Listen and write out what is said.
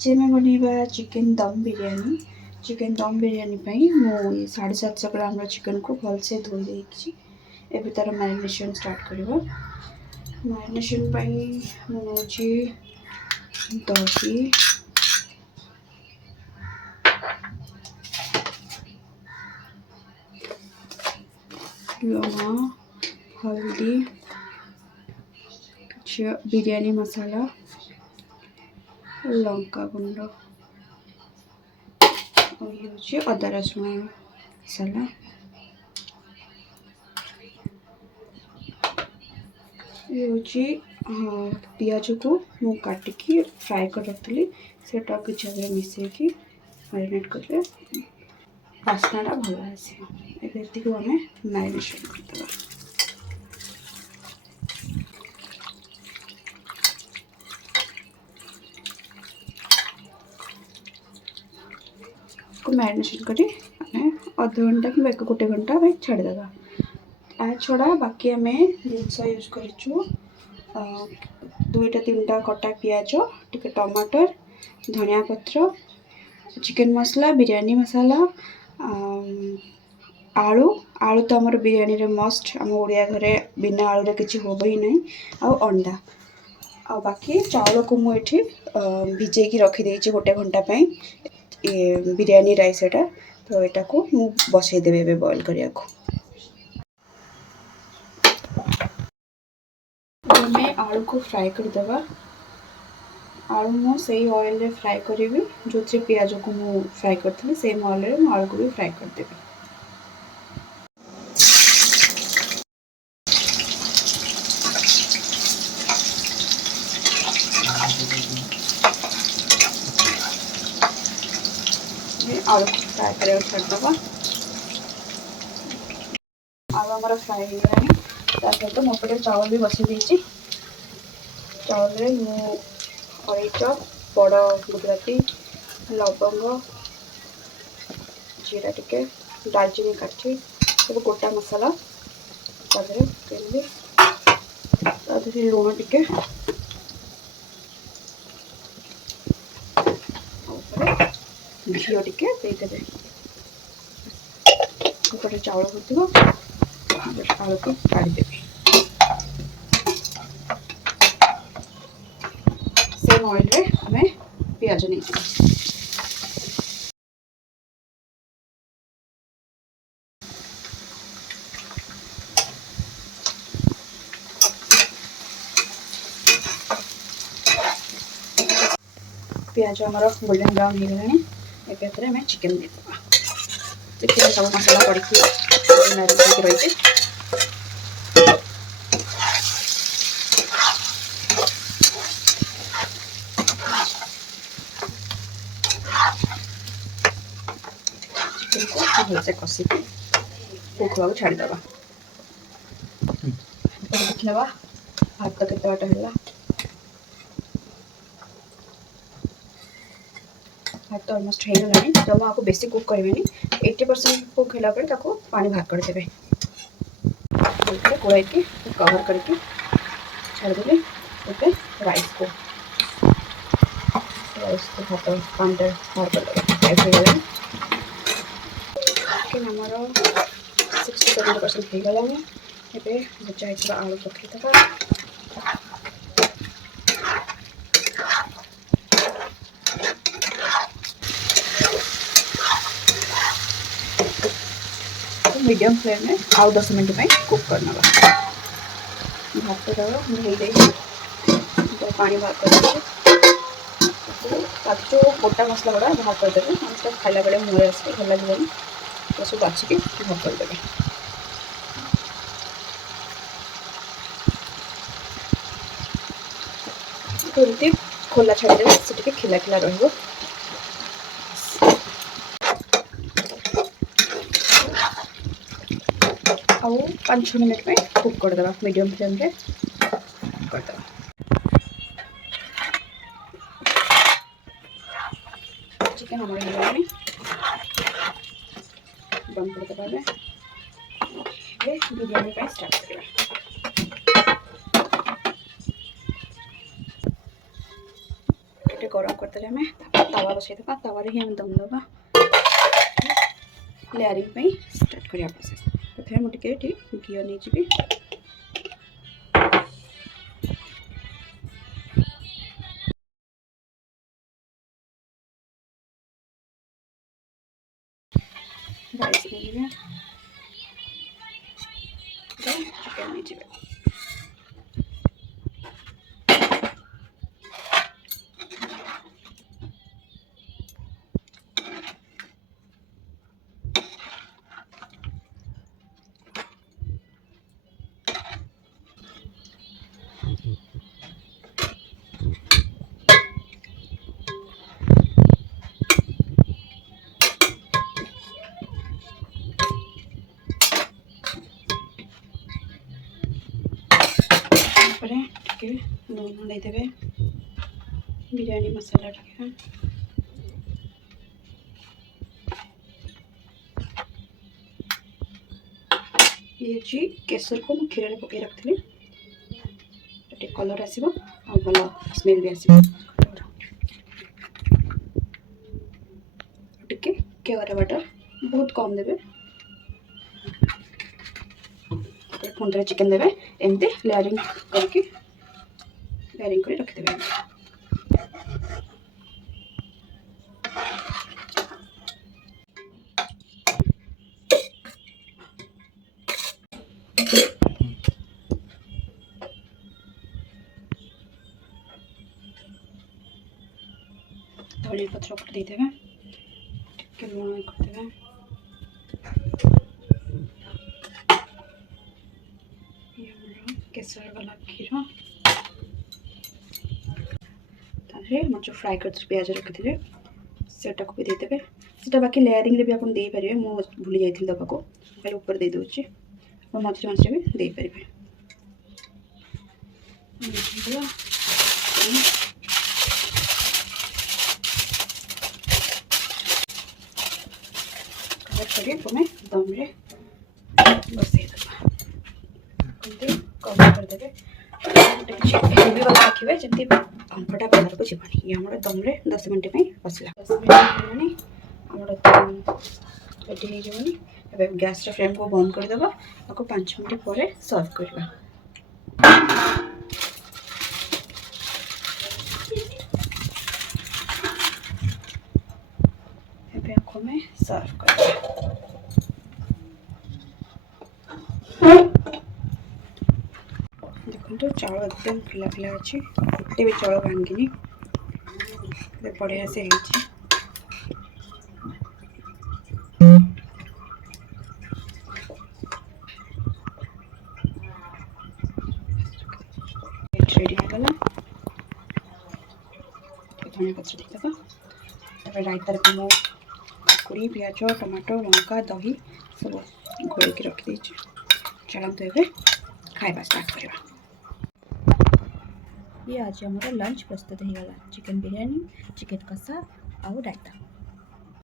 आज आम बनवा चिकेन दम बिरयानी। चिकेन दम बिरयानी मु 750 ग्राम चिकेन को भलसे धोई देगी। एबे तार मैरिनेशन स्टार्ट करवा। मैरिनेशन मुझे दही लुण हल्दी बिरयानी मसाला लंका गुंड और ये अदा रसुण मसाला ये हूँ पियाज को मु काटिकी फ्राए कर रखी से किसी मिसेकी मैरिनेट करें बास्नाटा भल आसे। ये आम मैरिनेशन करदे मैरिनेशन करी अध घंटा कि 1 घंटा छाड़देवा। आ छड़ा बाकी आम जिनस यूज कर 2-3टा कटा पियाज टिके टमाटर धनिया पत्र चिकेन मसला बिरयानी मसाला आलू आलू तो आमर बिरयानी रे मस्ट आम ओडिया घरे बिना आलू रे किसी होब ही नहीं आ अंडा आ बाकी चाउल को मुझे भिजेकी रखीदे 1 घंटा बिरयानी राइस एटा तो यहाँ को बसई देवे बॉयल करने को। आलू को फ्राए करदेवा। आलू मु से ऑयल रे फ्राए करी जो पियाज को मु फ्राए करथि सेम ऑयल रे आलू को भी फ्राए करदेवी। आलू को फ्राए कर छाड़देवा। आलू आमर फ्राए हो सहित मोपटे चावल भी बसई देती। चावल रे मु अलैच बड़ गुजराती लवंग जीरा टिके दालचीनी काठी सब गोटा मसाला पकेली लुण टिके घी टिके देदेवे। गोटे चावल होता आलू को काढ़ीदेवी। सेम ऑयल रे हमें पियाज नहीं पियाज आमर गोल्डन ब्राउन हो गला। आम चिकेन देदेवा। चिकेन सब मसला पड़ी मैरिनेट रही चिकेन को भलसे कषि कुक छाड़देवा। देखा भात केते बाट है भात तो अलमोस्ट हो गला। तो आपको बेसी कुक करें 80% कुक है पानी बाहर करदे गोल कवर करके छाड़देवी। राइस को भात पानी बाहर करदे हो गला। आमर 60-70% हो गला। ये भजा आलू पकईदेवा। मीडियम फ्लेम में आउ 10 मिनट कुक करना। भात तो पानी बाहर कर जो गोटा मसला गुड़ा बाहर करदेवे। हम खाला बेले मुहर आस भल लगे तो सब बाछिकी बाहर करदेवे। एमती खोला छाड़देवे से खिला खिला रही। आउ 5-6 मिनट में कुक करदेवा मीडियम फ्लेम रे करदेवा। चिकेन हमारे हो बंद करदेवा। बिरयानी स्टार्ट करवा। गरम करदे आम तावा बसईदे तावा ही आम दम दबा लेयरिंग स्टार्ट करिया प्रोसेस प्रथम मुझे घी नहीं जी राइस नहीं चिकन नहीं जी लुण देदेवे बिरयानी मसाला टे ये जी केसर को क्षीर में पकई रखी कलर आसो भल स्मेल भी आसो टिके केवड़ा बटर बहुत कम देवे पुणी चिकेन देवे एमती लेयरिंग करके रखिदेवे धनिया पत्र पकईदेवे टे लुण करदेवे केसर वाला क्षीर मोर जो फ्राए कर प्याज रखी थे सेटा को भी देदेवे से बाकी लेयरिंग रे भी आप दे पारे मुझे भूली जाइए दबाको खाली ऊपर दे दूसरी मझे मझे भी दे पारे तुम्हें दम रे बसई कवर करदे हेवी वाला रखिए जमी भापटा बाहर को जीवन ये आम दम रे 10 मिनट बसला 10 मिनट आमर दम रेडी हो गैस फ्लेम को बंद करदे आपको 5 मिनट पर सर्व करवा सर्व कर देखो चाउल एकदम फिला फिला अच्छी गोटे भी चाउल भांगिनी बढ़िया से रेडी होगा धनिया पत्र देदेवा रायतार को काकुड़ी पियाज टमाटो लंका दही सब घोल के रखी चलते ए खाଇବା स्टार्ट करवा ये आज हमारा लंच प्रस्तुत होगा चिकन बिरयानी चिकन कषा और रायता।